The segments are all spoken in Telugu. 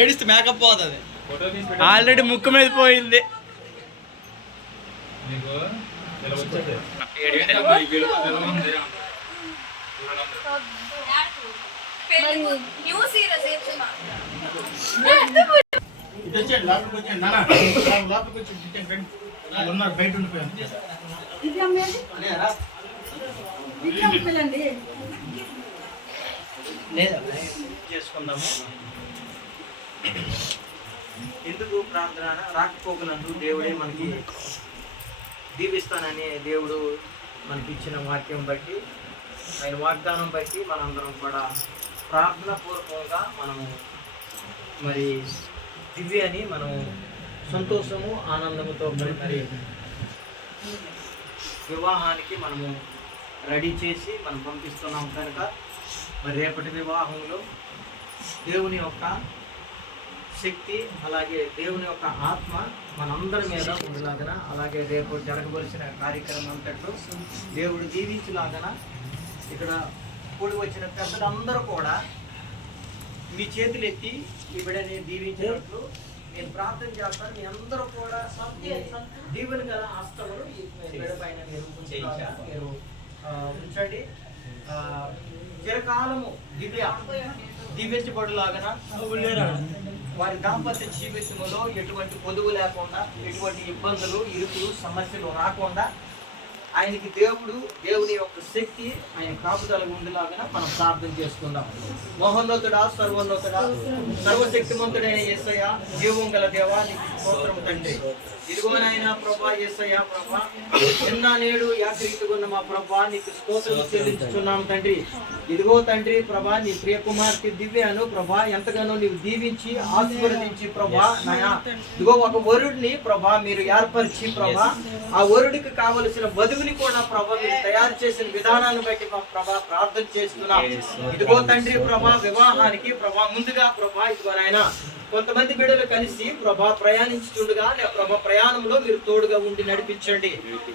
ఏడిస్తే మేకప్ పోతుంది. ఆల్రెడీ ముక్కు మీద పోయింది. బయట చేసుకుందాము. ఎందుకు ప్రార్థన రాకపోకనందు దేవుడే మనకి దీవిస్తానని దేవుడు మనకి ఇచ్చిన వాక్యం బట్టి, ఆయన వాగ్దానం బట్టి మనందరం కూడా ప్రార్థన పూర్వకంగా మనము మరి దివ్యాన్ని మనము సంతోషము ఆనందముతో మరి వివాహానికి మనము రెడీ చేసి మనం పంపిస్తున్నాం కనుక మరి రేపటి వివాహంలో దేవుని యొక్క శక్తి అలాగే దేవుని యొక్క ఆత్మ మనందరి మీద ఉండేలాగన, అలాగే రేపు జరగవలసిన కార్యక్రమం అంతట్లో దేవుడు దీవించేలాగన ఇక్కడ కూడి వచ్చిన పెద్దలందరూ కూడా మీ చేతులు ఎత్తి ఈ బిడ్డని దీవించినట్లు నేను ప్రార్థన చేస్తాను. మీ అందరూ కూడా దీవెన గల హస్తములు ఈ బిడ్డ పైన మీరు ఉంచండి. చిరకాలము దీవించబడులాగన వారి దాంపత్య జీవితంలో ఎటువంటి పొదువు లేకుండా, ఎటువంటి ఇబ్బందులు, ఇరుకులు, సమస్యలు రాకుండా ఆయనకి దేవుని యొక్క శక్తి ఆయన కాపుదల ఉండేలాగా మనం ప్రార్థన చేసుకుందాం. మహోన్నతుడా, సర్వోన్నతుడా, సర్వశక్తిమంతుడైన యేసయ్య, జీవం గల దేవా, నీకు స్తోత్రం తండ్రి. ఇదిగోనైనా ప్రభా యేసయ్య, ప్రభా నిన్న నేడు యాక్రీతిగా మా ప్రభా నీకు స్తోత్రం చెల్లించుతున్నాం తండ్రి. ఇదిగో తండ్రి ప్రభా నీ ప్రియ కుమార్తె దివ్యను ప్రభా ఎంతగానో నీవు దీవించి ఆశీర్వదించి ప్రభా నాయనా ఇదిగో ఒక వరుడిని ప్రభా మీరు ఏర్పరిచి ప్రభా ఆ వరుడికి కావలసిన వధువుని కూడా ప్రభా మీరు తయారు చేసిన విధానాన్ని బట్టి మా ప్రభా ప్రార్థన చేస్తున్నాం. ఇదిగో తండ్రి ప్రభా వివాహానికి ప్రభా ముందుగా ప్రభా ఇదిగో నాయనా కొంతమంది బిడ్డలు కలిసి ప్రభా ప్రయాణించుండగా ప్రభా ప్రయాణంలో మీరు తోడుగా ఉండి నడిపించండి.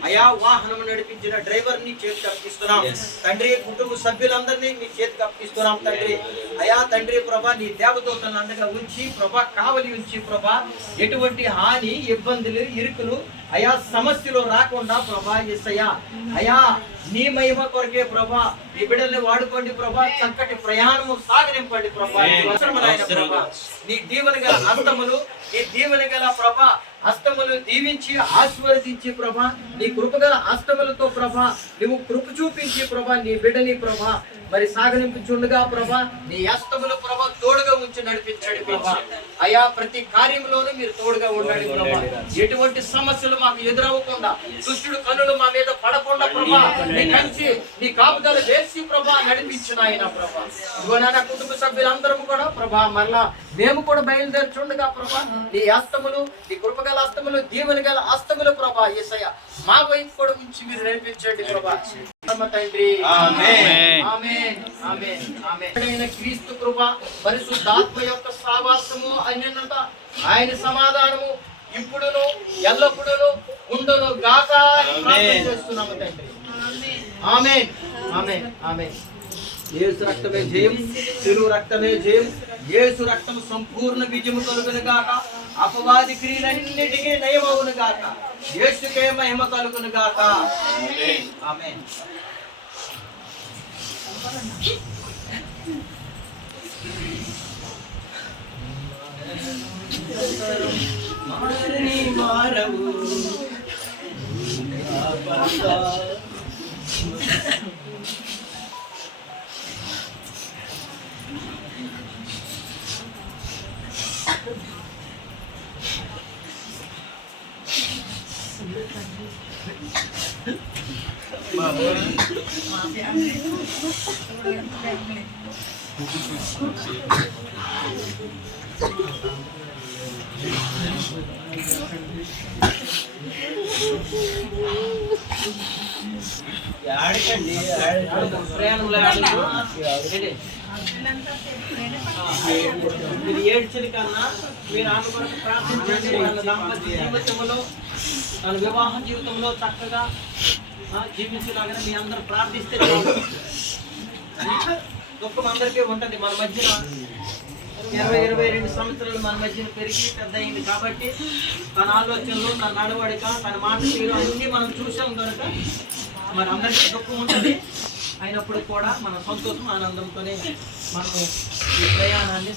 అయా వాహనం నడిపించిన డ్రైవర్ ని చేతికి అప్పిస్తున్నాం తండ్రి. కుటుంబ సభ్యులందరినీ మీ చేతికి అప్పిస్తున్నాం తండ్రి. అయా తండ్రి ప్రభా నీ దేవదూతలను అండగా ఉంచి ప్రభా కావలి ఉంచి ప్రభా ఎటువంటి హాని, ఇబ్బందులు, ఇరుకులు అయా సమస్యలు రాకుండా ప్రభా యేసయ్యా అయా నీ మహిమ కొరకే ప్రభా ఈ బిడ్డల్ని వాడుకోండి ప్రభా. చక్కటి ప్రయాణము సాగనింపండి ప్రభా. నీ దీవెన గల హస్తములు, నీ దీవెన గల ప్రభా హస్తములు దీవించి ఆశీర్వదించి ప్రభా నీ కృపగల హస్తములతో ప్రభా నువ్వు కృప చూపించి ప్రభా నీ బిడ్డని ప్రభా మరి సాగనింపుచుండగా ప్రభా నీ హస్తములు ప్రభా తోడుగా ఉంచి నడిపించండి ప్రభా. అయా ప్రతి కార్యంలోనూ మీరు తోడుగా ఉండండి ప్రభా. ఎటువంటి సమస్యలు మాకు ఎదురవ్వకుండా, దుష్టుడు కన్నులు మా మీద పడకుండా ప్రభా నీ కంచి నీ కాపుదల వేసి ప్రభా నడిపించిన ఆయన ప్రభా. ఇదిగోనా కుటుంబ సభ్యులందరూ కూడా ప్రభా మరలా మేము కూడా బయలుదేరుచుండగా ప్రభా నీ హస్తములు, నీ కృపగల హస్తములు, దీవెన గల హస్తములు ప్రభా యేసయ్య మా వైపు కూడా ఉంచి మీరు నడిపించండి ప్రభా తండ్రి. ఆమేన్ ఆమేన్ ఆమేన్ ఆమేన్. క్రీస్తు కృప, పరిశుద్ధాత్మ యొక్క సహవాసము, అన్యోన్యత, ఆయన సమాధానము ఇప్పుడును ఎల్లప్పుడూ ఉండును గాక అని ప్రార్థన చేస్తున్నాము తండ్రి. ఆమేన్ ఆమేన్ ఆమేన్. యేసు రక్తమే జయం, శిలువ రక్తమే జయం. యేసు రక్తం సంపూర్ణ విజయము కలుగును గాక. అపవాది క్రియలన్నిటికీ నయమవును గాక. యేసుకే మహిమ కలుగును గాక. ఆమేన్ ఆమేన్. మారవు మీరు ఏడ్చని కన్నా మీరు ఆమె కొరకు ప్రార్థించండి. తన దాంపత్య జీవితంలో, తన వివాహ జీవితంలో చక్కగా జీవించేలాగా మీ అందరూ ప్రార్థిస్తే దుఃఖం అందరికీ ఉంటుంది. మన మధ్యన 22 సంవత్సరాలు మన మధ్యన పెరిగి పెద్ద అయింది కాబట్టి తన ఆలోచనలు, తన నడవడిక, తన మాట తీరు అన్నీ మనం చూసాం కనుక మరి అందరికీ దుఃఖం ఉంటుంది. అయినప్పుడు కూడా మన సంతోషం ఆనందంతోనే మనం ఈ ప్రయాణాన్ని